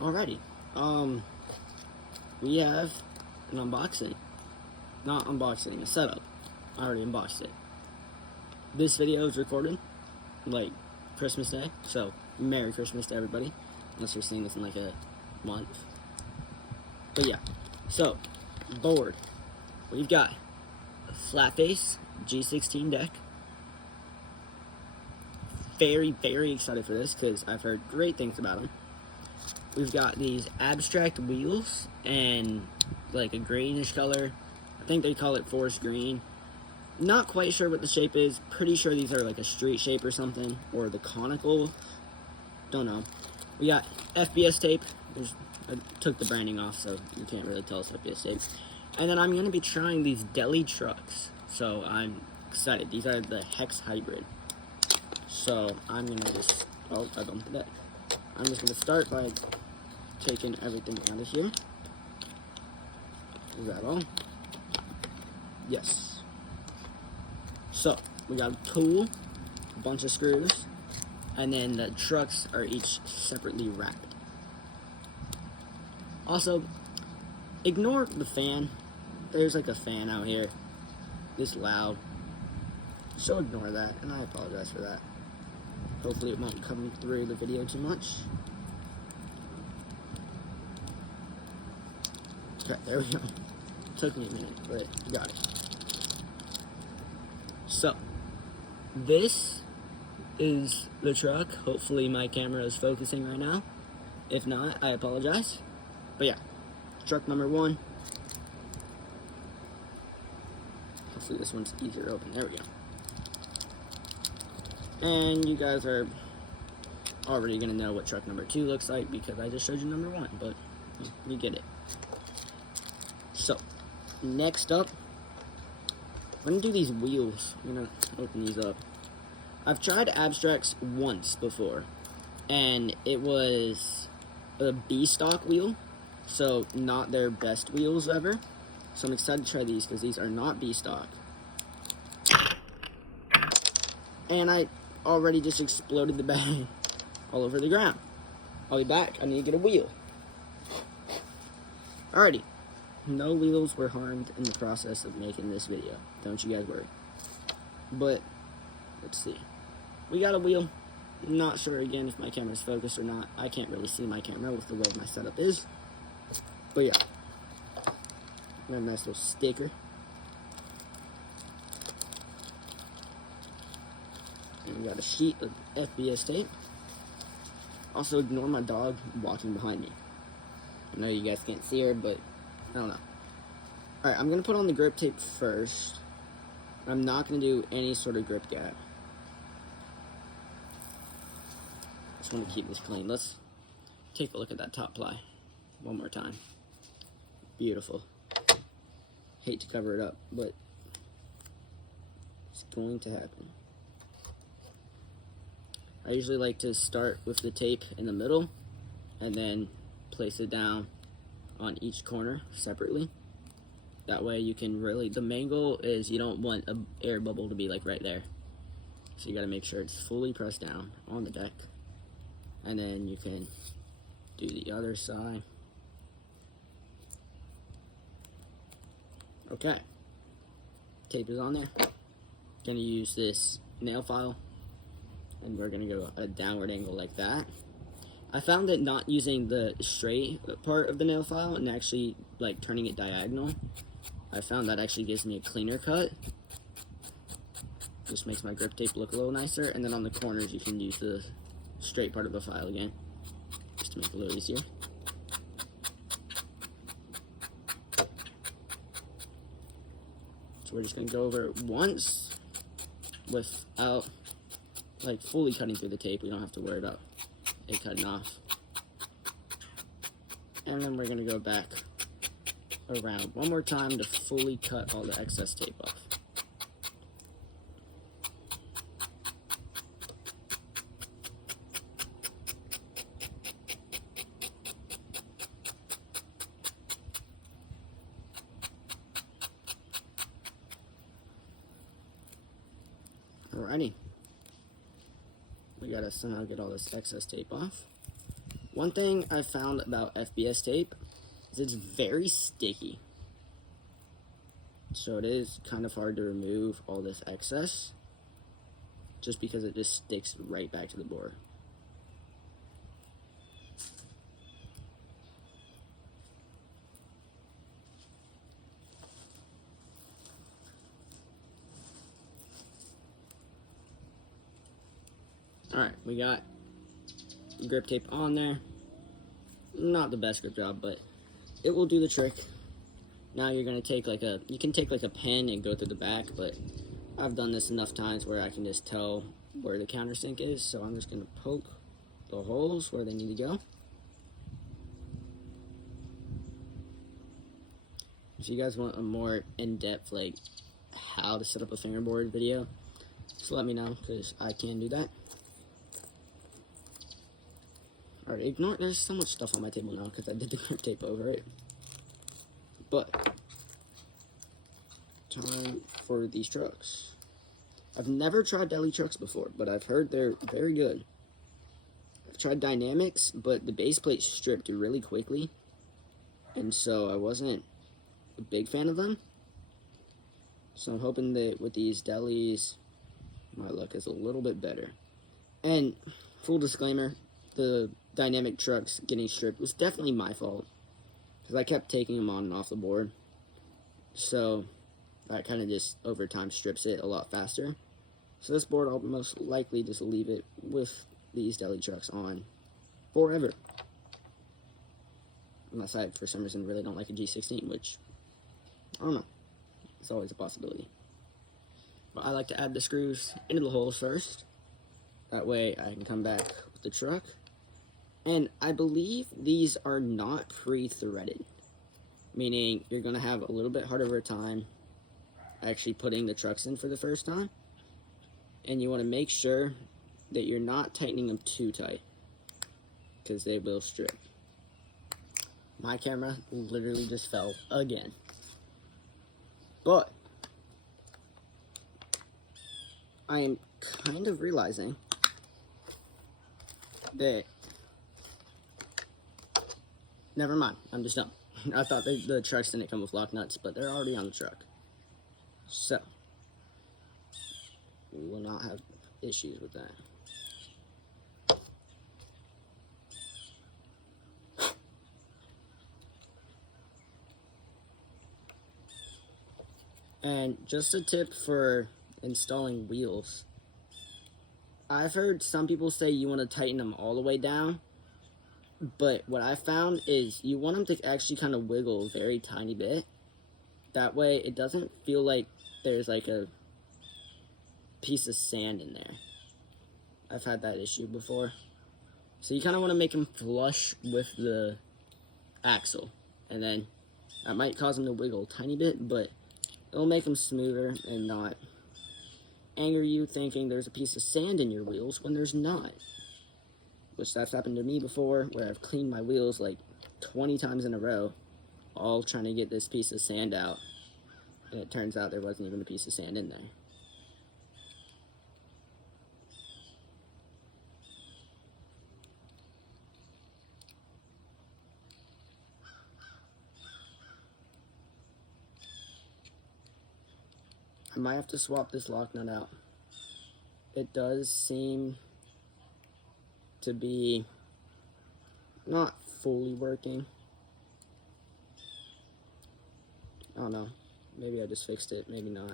Alrighty. We have an unboxing. Not unboxing, a setup. I already unboxed it. This video is recorded, like, Christmas Day, so Merry Christmas to everybody. Unless you're seeing this in, like, a month. But yeah. So, board. We've got a Flatface G16 deck. Very, very excited for this, because I've heard great things about them. We've got these abstract wheels and like a greenish color. I think they call it forest green. Not quite sure what the shape is. Pretty sure these are like a street shape or something, or the conical. Don't know. We got FBS tape. I took the branding off, so you can't really tell it's FBS tape. And then I'm going to be trying these Deli trucks. So I'm excited. These are the Hex Hybrid. So I'm going to just... Oh, I bumped that. I'm just going to start by taking everything out of here. Is that all? Yes. So, we got a tool, a bunch of screws, and then the trucks are each separately wrapped. Also, ignore the fan. There's like a fan out here. It's loud. So ignore that, and I apologize for that. Hopefully it won't come through the video too much. Okay, there we go. Took me a minute, but got it. So, this is the truck. Hopefully my camera is focusing right now. If not, I apologize. But yeah, truck number 1. Hopefully this one's easier to open. There we go. And you guys are already going to know what truck number 2 looks like because I just showed you number 1, but you get it. So, next up, I'm going to do these wheels. I'm going to open these up. I've tried abstracts once before, and it was a B-stock wheel, so not their best wheels ever. So I'm excited to try these because these are not B-stock. And I already just exploded the bag all over the ground. I'll be back. I need to get a wheel. Alrighty. No wheels were harmed in the process of making this video. Don't you guys worry. But, let's see. We got a wheel. Not sure, again, if my camera's focused or not. I can't really see my camera with the way my setup is. But yeah. Got a nice little sticker. And we got a sheet of FBS tape. Also, ignore my dog walking behind me. I know you guys can't see her, but I don't know. Alright, I'm going to put on the grip tape first. I'm not going to do any sort of grip gap. Just want to keep this clean. Let's take a look at that top ply one more time. Beautiful. Hate to cover it up, but it's going to happen. I usually like to start with the tape in the middle and then place it down on each corner separately. That way you can really, the main goal is you don't want an air bubble to be like right there. So you gotta make sure it's fully pressed down on the deck. And then you can do the other side. Okay. Tape is on there. Gonna use this nail file. And we're gonna go a downward angle like that. I found that not using the straight part of the nail file and actually like turning it diagonal, I found that actually gives me a cleaner cut. Just makes my grip tape look a little nicer. And then on the corners you can use the straight part of the file again, just to make it a little easier. So we're just gonna go over it once without like fully cutting through the tape. We don't have to worry about it cutting off. And then we're going to go back around one more time to fully cut all the excess tape off. Alrighty. We gotta somehow get all this excess tape off. One thing I found about FBS tape is it's very sticky. So it is kind of hard to remove all this excess just because it just sticks right back to the board. Alright, we got grip tape on there. Not the best grip job, but it will do the trick. Now you're going to take you can take like a pen and go through the back, but I've done this enough times where I can just tell where the countersink is, so I'm just going to poke the holes where they need to go. If you guys want a more in-depth, like, how to set up a fingerboard video, just let me know, because I can do that. Alright, ignore, there's so much stuff on my table now, because I did the grip tape over it. But, time for these trucks. I've never tried Deli trucks before, but I've heard they're very good. I've tried Dynamics, but the base plate stripped really quickly, and so I wasn't a big fan of them. So I'm hoping that with these Delis, my luck is a little bit better. And full disclaimer, the Dynamic trucks getting stripped was definitely my fault, because I kept taking them on and off the board. So that kind of just over time strips it a lot faster. So this board, I'll most likely just leave it with these Deli trucks on forever. Unless I, for some reason, really don't like a G16, which, I don't know. It's always a possibility. But I like to add the screws into the holes first. That way I can come back with the truck. And I believe these are not pre-threaded. Meaning you're going to have a little bit harder of a time actually putting the trucks in for the first time. And you want to make sure that you're not tightening them too tight, because they will strip. My camera literally just fell again. But I am kind of realizing that, never mind, I'm just dumb. I thought the trucks didn't come with lock nuts, but they're already on the truck. So we will not have issues with that. And just a tip for installing wheels. I've heard some people say you want to tighten them all the way down, but what I found is you want them to actually kind of wiggle a very tiny bit. That way it doesn't feel like there's like a piece of sand in there. I've had that issue before. So you kind of want to make them flush with the axle, and then that might cause them to wiggle a tiny bit, but it'll make them smoother and not anger you thinking there's a piece of sand in your wheels when there's not. Which that's happened to me before, where I've cleaned my wheels like 20 times in a row, all trying to get this piece of sand out, and it turns out there wasn't even a piece of sand in there. I might have to swap this lock nut out. It does seem to be not fully working. I don't know. Maybe I just fixed it, maybe not.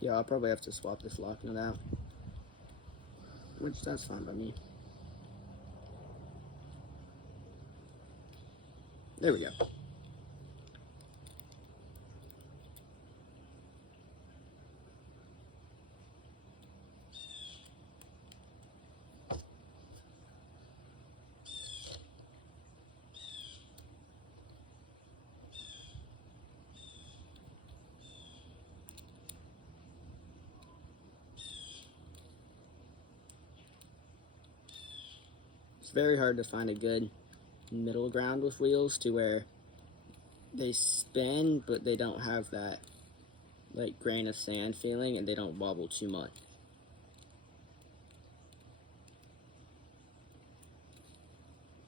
Yeah, I'll probably have to swap this lock nut out, which that's fine by me. There we go. It's very hard to find a good middle ground with wheels to where they spin, but they don't have that like grain of sand feeling, and they don't wobble too much.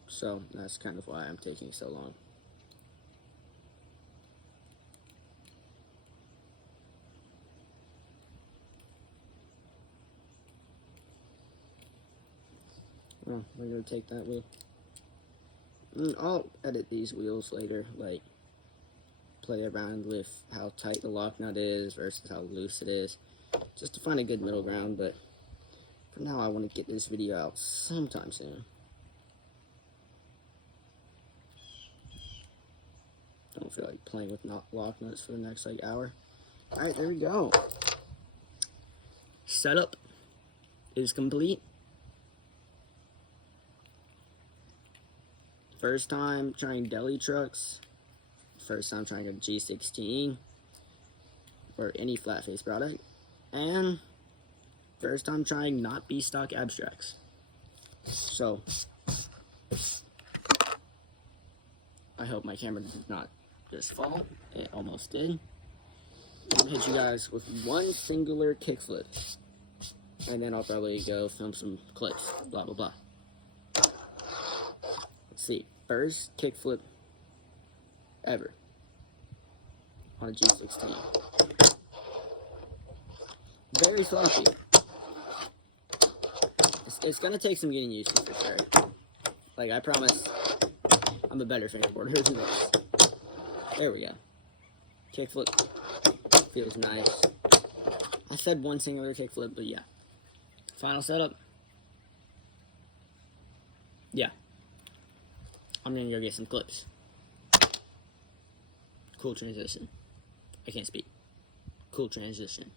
So that's kind of why I'm taking so long. Oh, we're gonna take that wheel. I'll edit these wheels later, like play around with how tight the lock nut is versus how loose it is, just to find a good middle ground. But for now, I want to get this video out sometime soon. Don't feel like playing with lock nuts for the next like hour. All right, there we go. Setup is complete. First time trying Deli trucks. First time trying a G16 or any Flatface product. And first time trying not B-stock abstracts. So I hope my camera did not just fall. It almost did. I'm gonna hit you guys with one singular kickflip, and then I'll probably go film some clips, blah blah blah. Let's see, first kickflip ever on a G16. Very sloppy. It's gonna take some getting used to for sure. Like, I promise I'm a better fingerboarder than this. There we go. Kickflip. Feels nice. I said one singular kickflip, but yeah. Final setup. Yeah. I'm gonna go get some clips. Cool transition. I can't speak. Cool transition.